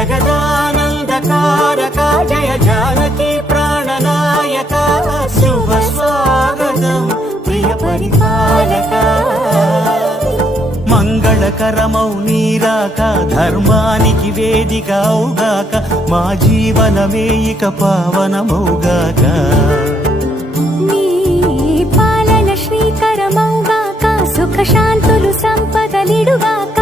జగదానందకారక జయ జానకి ప్రాణనాయక శుభ స్వాగతం ప్రియ పరిపాలక. మంగళకరమౌ నీరాక ధర్మానికి వేదిక అవుగాక మా జీవనమే ఇక పావనమౌగాక. పాలన శ్రీకరమౌగాక సుఖ శాంతులు సంపదలిడుగాక.